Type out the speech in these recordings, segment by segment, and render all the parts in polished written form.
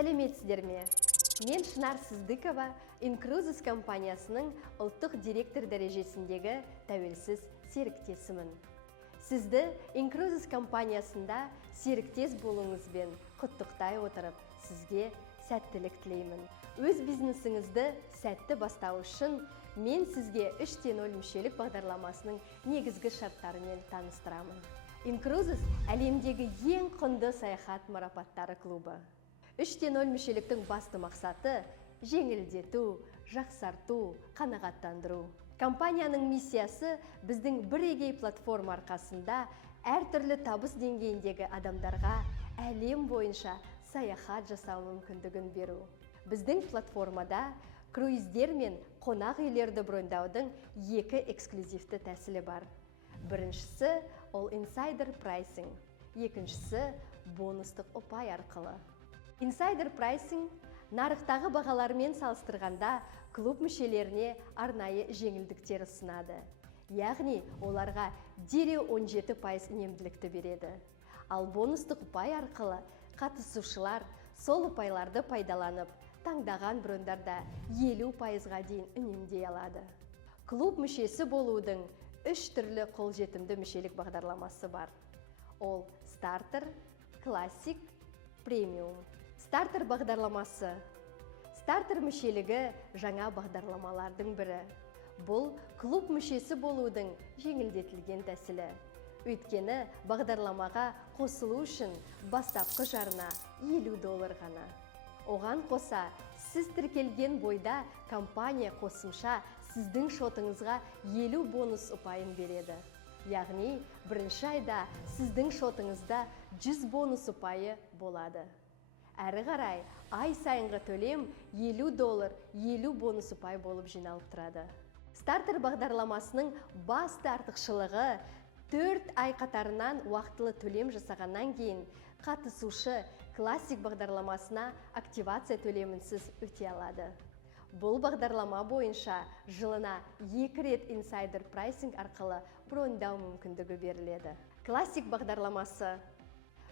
Сәлеметсіздер ме? Мен Шынар Сыздыкова, Incruises компаниясының ұлттық директор дәрежесіндегі тәуелсіз серіктесімін. Сізді Incruises компаниясында серіктес болуыңызбен құттықтай отырып, сізге сәттілік тілеймін. Өз бизнесіңізді сәтті бастау үшін мен сізге 3.0 мүшелік бағдарламасының негізгі шарттарымен таныстырамын. Incruises әлемдегі ең құнды саяхат марапаттары клубы. 3.0 мүшеліктің басты мақсаты жеңілдету, жақсарту, қанағаттандыру. Компанияның миссиясы біздің бірегей платформа арқасында әртүрлі табыс деңгейіндегі адамдарға әлем бойынша саяхат жасау мүмкіндігін беру. Біздің платформада круиздер мен қонақ үйлерді брондаудың екі эксклюзивті тәсілі бар. Біріншісі ол insider pricing, екіншісі бонустық ұпай арқылы. Insider pricing нарықтағы бағалармен салыстырғанда клуб мүшелеріне арнайы жеңілдіктер ұсынады. Яғни оларға дереу 17% үнемділікті береді. Ал бонустық ұпай арқылы қатысушылар сол ұпайларды пайдаланып, таңдаған брондарда 50%-ға дейін үнемдей алады. Клуб мүшесі болудың 3 түрлі қолжетімді мүшелік бағдарламасы бар. Ол стартер, классик, премиум. Стартер бағдарламасы. Стартер мүшелігі жаңа бағдарламалардың бірі. Бұл клуб мүшесі болудың жеңілдетілген тәсілі. Өйткені бағдарламаға қосылу үшін бастапқы жарна $50 ғана. Оған қоса, сіз тіркелген бойда компания қосымша сіздің шотыңызға 50 бонус ұпайын береді. Яғни, бірінші айда сіздің шотыңызда 100 бонус ұпайы болады. Әрі қарай, ай сайынғы төлем $50, 50 бонус ұпай болып жиналып тұрады. Стартер бағдарламасының басты артықшылығы 4 ай қатарынан уақытылы төлем жасағаннан кейін қатысушы классик бағдарламасына активация төлемінсіз өте алады. Бұл бағдарлама бойынша жылына 2 рет insider pricing арқылы брондау мүмкіндігі беріледі. Классик бағдарламасы.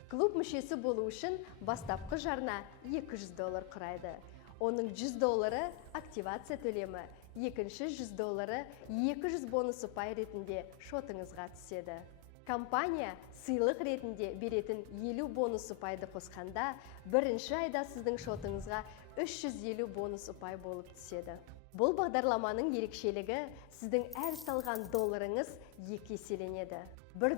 Клуб мүшесі болу үшін бастапқы жарна $200 құрайды. Оның $100 активация төлемі, екінші $100 200 бонус ұпай ретінде шотыңызға түседі. Компания сыйлық ретінде беретін 50 бонус ұпайды қосқанда, бірінші айда сіздің шотыңызға 350 бонус ұпай болып түседі. Бұл бағдарламаның ерекшелігі сіздің әр салған долларыңыз 2 еселенеді. $1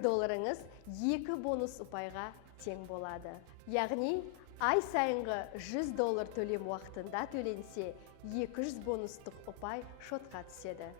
2 бонус ұпайға тең болады. Яғни, ай сайынғы $100 төлем уақытында төленсе, 200 бонустық ұпай шотқа түседі.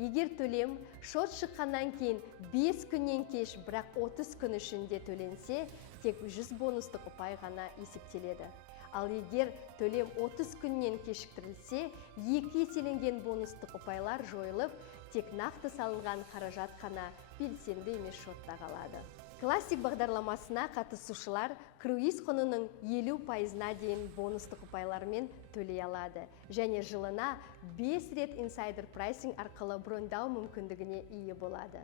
Егер төлем шот шыққаннан кейін 5 күннен кеш, бірақ 30 күн ішінде төленсе, тек 100 бонустық ұпай ғана есептеледі. Ал егер төлем 30 күннен кешіктірілсе, 2 еселенген бонустық ұпайлар жойылып, тек нақты салынған қаражат қана белсенді емес шотта қалады. Классик бағдарламасына қатысушылар круиз құнының 50%-на дейін бонустық ұпайлармен төлей алады және жылына 5 рет insider pricing арқылы брондау мүмкіндігіне ие болады.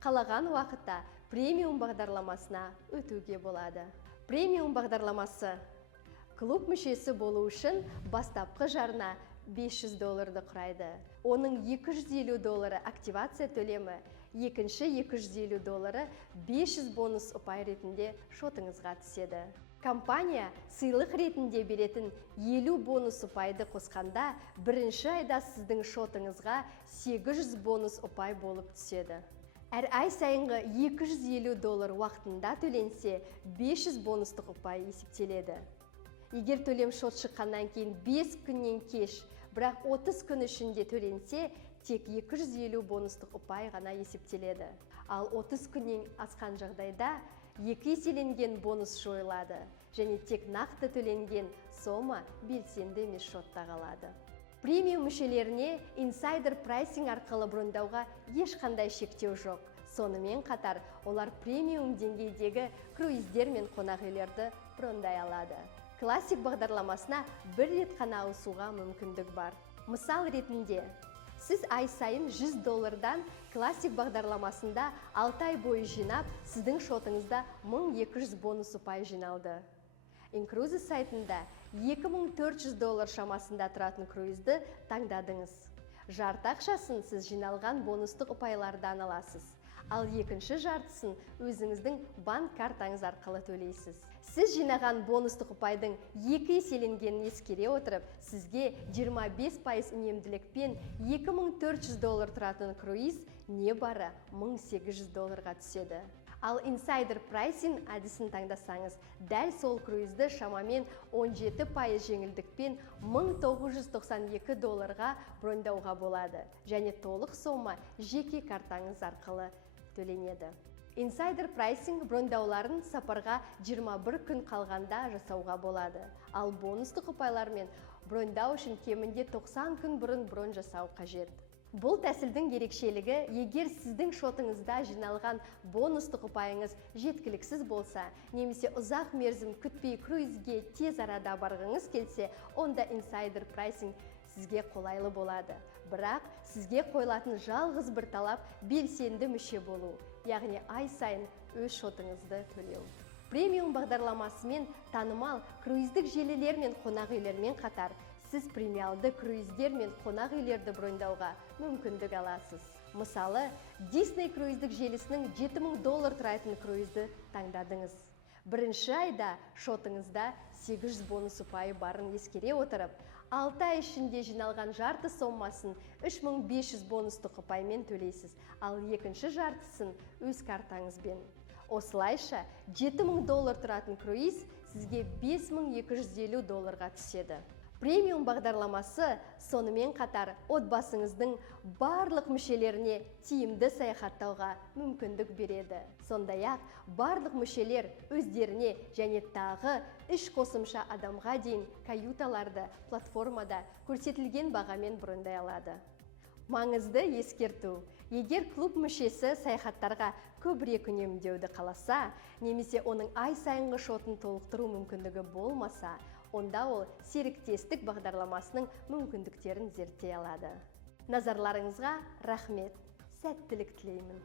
Қалаған уақытта премиум бағдарламасына өтуге болады. Премиум бағдарламасы. Клуб мүшесі болу үшін бастапқы жарна $500 құрайды. Оның $250 активация төлемі, екінші $250 500 бонус ұпай ретінде шотыңызға түседі. Компания сыйлық ретінде беретін 50 бонус ұпайды қосқанда, бірінші айда сіздің шотыңызға 800 бонус ұпай болып түседі. Әр ай сайынғы $250 уақытында төленсе, 500 бонустық ұпай есептеледі. Егер төлем шот шыққаннан кейін 5 күннен кеш, бірақ 30 күн ішінде төленсе, тек 250 бонустық ұпай ғана есептеледі. Ал 30 күннен асқан жағдайда 2 еселенген бонус жойылады және тек нақты төленген сома белсенді емес шотта қалады. Премиум мүшелеріне insider pricing арқылы брондауға ешқандай шектеу жоқ. Сонымен қатар, олар премиум деңгейдегі круиздер мен қонақ үйлерді брондай алады. Классик бағдарламасына 1 рет қана ауысуға мүмкіндік бар. Мысал ретінде, сіз ай сайын $100-дан классик бағдарламасында 6 ай бойы жинап, сіздің шотыңызда 1200 бонус ұпай жиналды. Incruises сайтында $2400 шамасында тұратын круизді таңдадыңыз. Жарты ақшасын сіз жиналған бонустық ұпайлардан аласыз. Ал екінші жартысын өзіңіздің банк картаңыз арқылы төлейсіз. Сіз жинаған бонустық ұпайдың 2 еселенгенін ескере отырып, сізге 25% үнемділікпен $2400 тұратын круиз не бары $1800 түседі. Ал инсайдер прайсинг әдісін таңдасаңыз, дәл сол круизді шамамен 17% жеңілдікпен $1992 броньдауға болады, және толық сома жеке картаңыз арқылы төленеді. Инсайдер прайсинг броньдауларын сапарға 21 күн қалғанда жасауға болады. Ал бонустық ұпайлармен броньдау үшін кемінде 90 күн бұрын бронь жасау қажет. Бұл тәсілдің ерекшелігі, егер сіздің шотыңызда жиналған бонустық ұпайыңыз жеткіліксіз болса, немесе ұзақ мерзім күтпей круизге тез арада барғыңыз келсе, онда инсайдер прайсинг сізге қолайлы болады. Бірақ сізге қойылатын жалғыз бір талап белсенді мүше болу, яғни ай сайын өз шотыңызды төлеу. Премиум бағдарламасымен танымал круиздік желілер мен қонақ үйлермен қатар, сіз премиалды круиздер мен қонақ үйлерді броньдауға мүмкіндік аласыз. Мысалы, Disney круиздік желісінің $7000 тұрайтын круизді таңдадыңыз. Бірінші айда шотыңызда 800 бонус ұпайы барын ескере отырып, 6 ай ішінде жиналған жарты сомасын 3500 бонустық ұпаймен төлейсіз, ал екінші жартысын өз картаңызбен. Осылайша, $7000 тұратын круиз сізге $5250 түседі. Премиум бағдарламасы сонымен қатар отбасыңыздың барлық мүшелеріне тиімді саяхаттауға мүмкіндік береді. Сондай-ақ барлық мүшелер өздеріне және тағы 3 қосымша адамға дейін каюталарды платформада көрсетілген бағамен броньдай алады. Маңызды ескерту. Егер клуб мүшесі саяхаттарға көбірек үнемдеуді қаласа, немесе оның ай сайынғы шотын толықтыру мүмкіндігі болмаса, онда ол серіктестік бағдарламасының мүмкіндіктерін зерттей алады. Назарларыңызға рахмет. Сәттілік тілеймін.